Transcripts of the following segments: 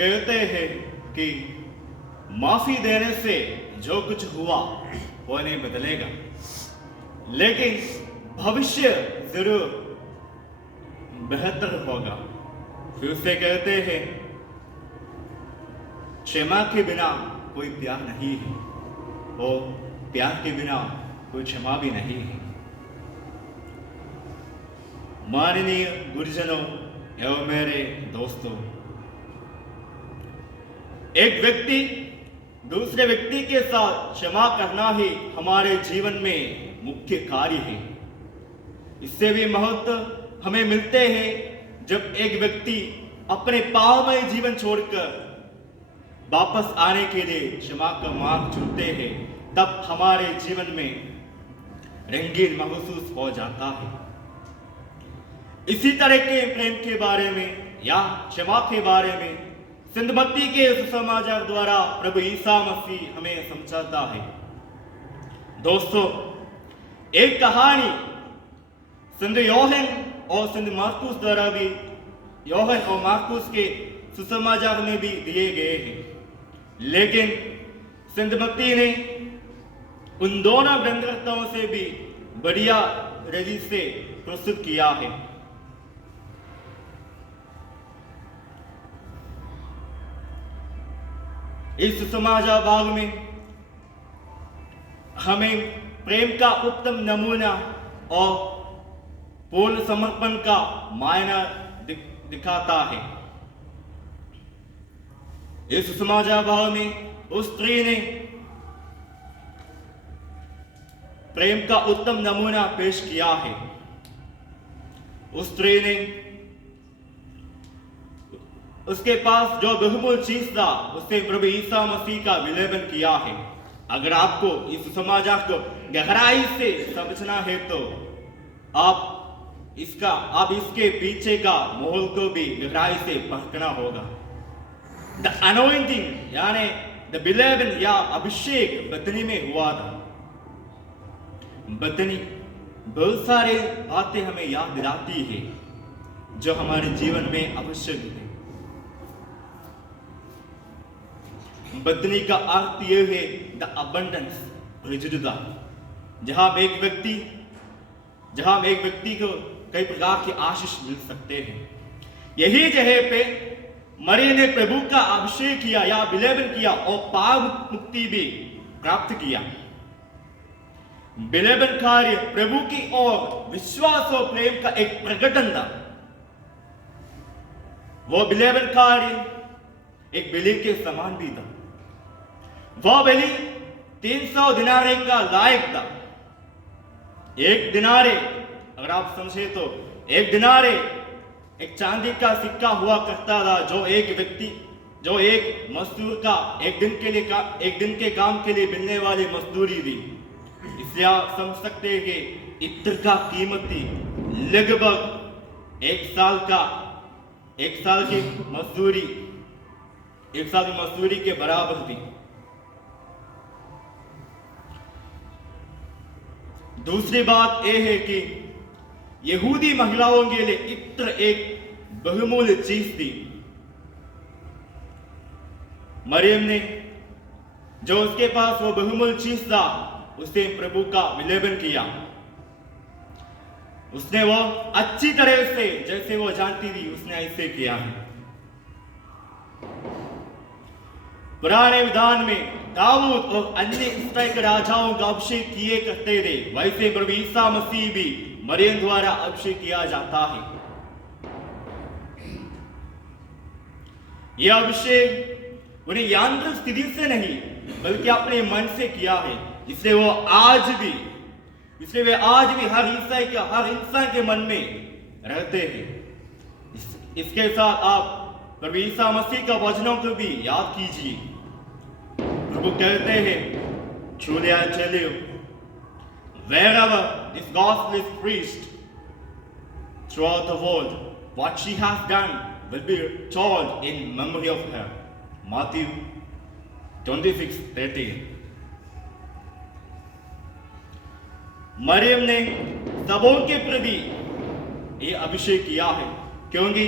कहते हैं कि माफी देने से जो कुछ हुआ वो नहीं बदलेगा, लेकिन भविष्य जरूर बेहतर होगा। फिर से कहते हैं, क्षमा के बिना कोई प्यार नहीं है और प्यार के बिना कोई क्षमा भी नहीं है। माननीय गुरुजनों एवं मेरे दोस्तों, एक व्यक्ति दूसरे व्यक्ति के साथ क्षमा करना ही हमारे जीवन में मुख्य कार्य है। इससे भी महत्व हमें मिलते हैं जब एक व्यक्ति अपने पापमय जीवन छोड़कर वापस आने के लिए क्षमा का मार्ग चुनते हैं, तब हमारे जीवन में रंगीन महसूस हो जाता है। इसी तरह के प्रेम के बारे में या क्षमा के बारे में सिंध मत्ती के सुसमाचार द्वारा प्रभु ईसा मसीह हमें समझाता है। दोस्तों, एक कहानी सिंध योहन और सिंध मार्कुस द्वारा भी योहन और मार्कुस के सुसमाचार में भी दिए गए हैं, लेकिन सिंध मत्ती ने उन दोनों ग्रंथकर्ताओं से भी बढ़िया रीति से प्रस्तुत किया है। इस सुसमाचार भाग में हमें प्रेम का उत्तम नमूना और पूर्ण समर्पण का मायना दिखाता है। इस सुसमाचार भाग में उस स्त्री ने प्रेम का उत्तम नमूना पेश किया है। उस स्त्री ने उसके पास जो बहुमूल्य चीज था उससे प्रभु ईसा मसीह का विलेपन किया है। अगर आपको इस समाचार को गहराई से समझना है तो आप इसके पीछे का माहौल को भी गहराई से पढ़ना होगा। द अनॉइंटिंग यानी द विलेपन या अभिषेक बथनी में हुआ था। बथनी बहुत सारे बातें हमें याद दिलाती है जो हमारे जीवन में आवश्यक है। बथनी का अर्थ यह है द अबंडेंस, प्रचुरता, जहां एक व्यक्ति को कई प्रकार के आशीष मिल सकते हैं। यही जगह पे मरियम ने प्रभु का अभिषेक किया या विलेपन किया और पाप मुक्ति भी प्राप्त किया। विलेपन कार्य प्रभु की ओर विश्वास और प्रेम का एक प्रकटन था। वो विलेपन कार्य एक बलि के समान भी था। वह बलि 300 दिनारे का लायक था। एक दिनारे, अगर आप समझे तो एक दिनारे एक चांदी का सिक्का हुआ करता था जो एक मजदूर का एक दिन के काम के लिए मिलने वाली मजदूरी थी। इसलिए आप समझ सकते हैं कि इत्र का कीमती लगभग एक साल की मजदूरी के बराबर थी। दूसरी बात यह है कि यहूदी महिलाओं के लिए इत्र एक बहुमूल्य चीज थी। मरियम ने जो उसके पास वो बहुमूल्य चीज था उससे प्रभु का विलेपन किया। उसने वो अच्छी तरह से जैसे वो जानती थी उसने ऐसे किया है। पुराने विधान में दाऊद और अन्य इस्राएल के राजाओं का अभिषेक किए करते थे, वैसे प्रभु ईसा मसीह भी मरियम द्वारा अभिषेक किया जाता है। यह अभिषेक उन्हें यांत्रिक स्थिति से नहीं बल्कि अपने मन से किया है, इसलिए वे आज भी हर इंसान के मन में रहते हैं। इसके साथ आप प्रभु ईसा मसीह का वचनों को भी याद कीजिए। प्रभु कहते हैं, truly I tell you, wherever this gospel is preached throughout the world, what she has done will be told in memory of her. Matthew 26:13। Maryam ने सबों के प्रति ये अभिषेक किया है, क्योंकि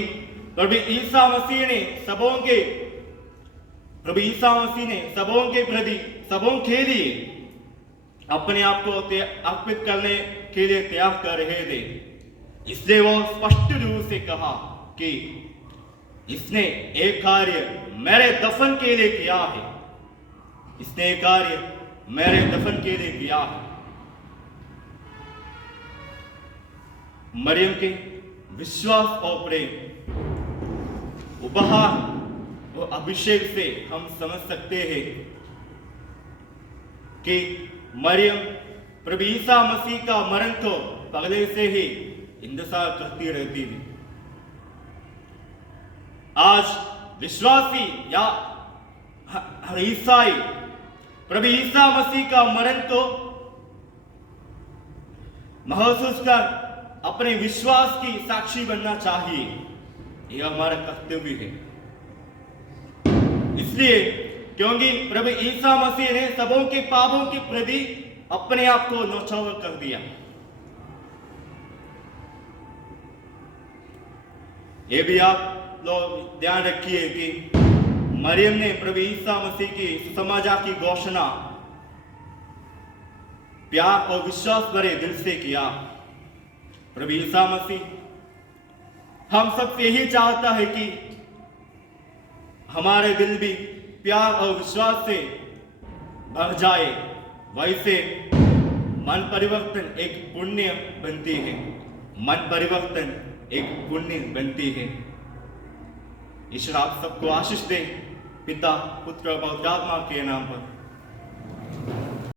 प्रभु ईसा मसीह ने सबों के प्रभु ईसा मसीह ने सबों के प्रति, सबों के लिए अपने आप को अर्पित करने के लिए त्याग कर रहे थे। इसलिए वो स्पष्ट रूप से कहा कि इसने एक कार्य मेरे दफन के लिए किया है, इसने एक कार्य मेरे दफन के लिए किया है। मरियम के विश्वास और प्रेम, उपहार और अभिषेक से हम समझ सकते हैं कि मरियम प्रभु ईसा मसीह का मरण को पहले से ही इंतजार करती रहती थी। आज विश्वासी या हर ईसाई प्रभु ईसा मसीह का मरण को महसूस कर अपने विश्वास की साक्षी बनना चाहिए। यह हमारा कर्तव्य है। इसलिए क्योंकि प्रभु ईसा मसीह ने सबों के पापों के प्रति अपने आप को न्यौछावर कर दिया। ये भी आप लोग ध्यान रखिए कि मरियम ने प्रभु ईसा मसीह की सुसमाचार की घोषणा प्यार और विश्वास भरे दिल से किया। प्रभु ईसा मसीह हम सबसे यही चाहता है कि हमारे दिल भी प्यार और विश्वास से भर जाए। वैसे मन परिवर्तन एक पुण्य बनती है, मन परिवर्तन एक पुण्य बनती है। ईश्वर आप सबको आशीष दे, पिता पुत्र और पवित्र आत्मा के नाम पर।